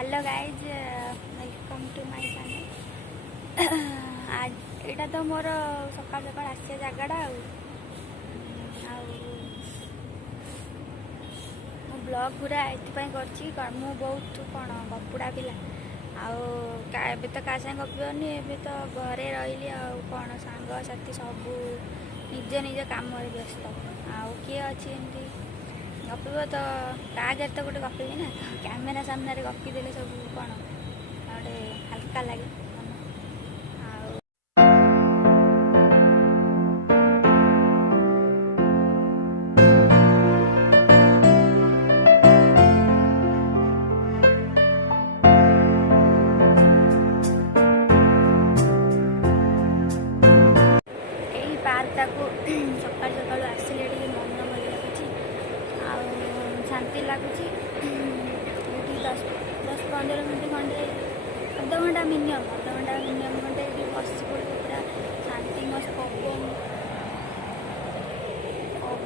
Hello guys, welcome to my channel. आज एटा तो मोर सकाल सकाल आसिया जगटा ब्लॉग पूरा ये मु बहुत कौन गपुड़ा पिला आबे तो क्या साथ गपनी ए तो घरे रही कौन सांग साथी सब निज निज कम व्यस्त आउ किए अच्छी एमती गपिब तो आगे तो गोटे गपी ना कैमेरा सामने गपीदे सब कौन गोटे हल्का लगे। पार्क सकाल सकाल आसिले मन भल लगुच शांति लगुच। 10-15 मिनट खंडे अध घंटा मिनिमम खंडे बस पड़े पूरा शांति मस्त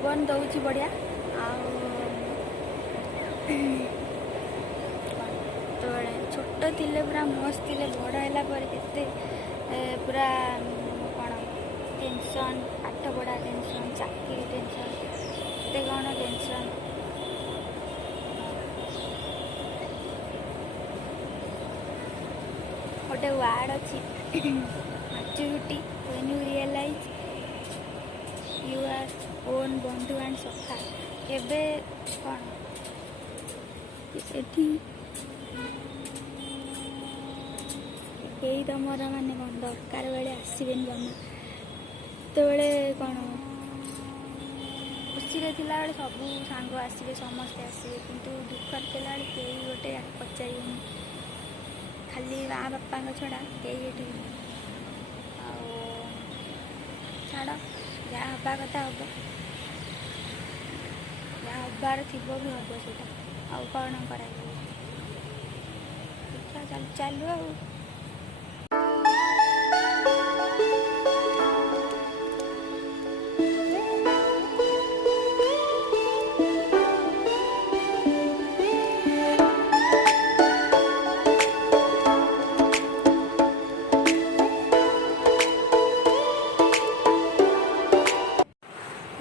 पवन दौर बढ़िया छोट थे पूरा मस्त थे बड़ है पूरा टेंशन पाठ पढ़ा टेंशन चाकरी टेंशन एते कौन टेंशन गोटे वार्ड अच्छी maturity when you realise you are own बंधु एंड सखा केबे कौन एठी तुम माने कौन दरकार बेले आसबे जमा तेरे कौन खुशी थिला सब सांग आसबे समस्ते आसबे किंतु दुखर थिला कई गोटे पचार खाली माँ बापा छड़ा कई छाड़ जहाँ हवा कथा हम जहाँ हबार थी भी हम से कौन कर चलू आ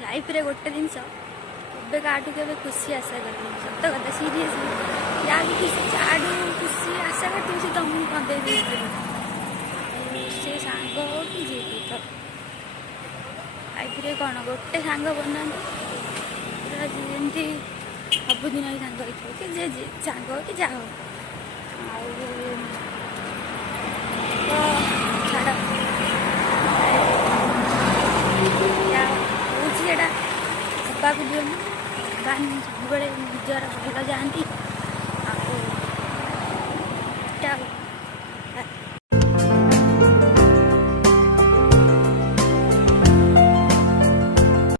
लाइफ रे गोटे जिनस के काटू के खुशी आशा करी सत कथा सीरीयसली या खुशी आशा करती से तुमको कंदे से सांग हो कि जी तो लाइफ रे कौन गोटे सांग बना पूरा जमी सबुदिन ही सांग कि जे सांग हो कि जा हो छाड़ हवा को दियो भगवान सब निजर भल जाती।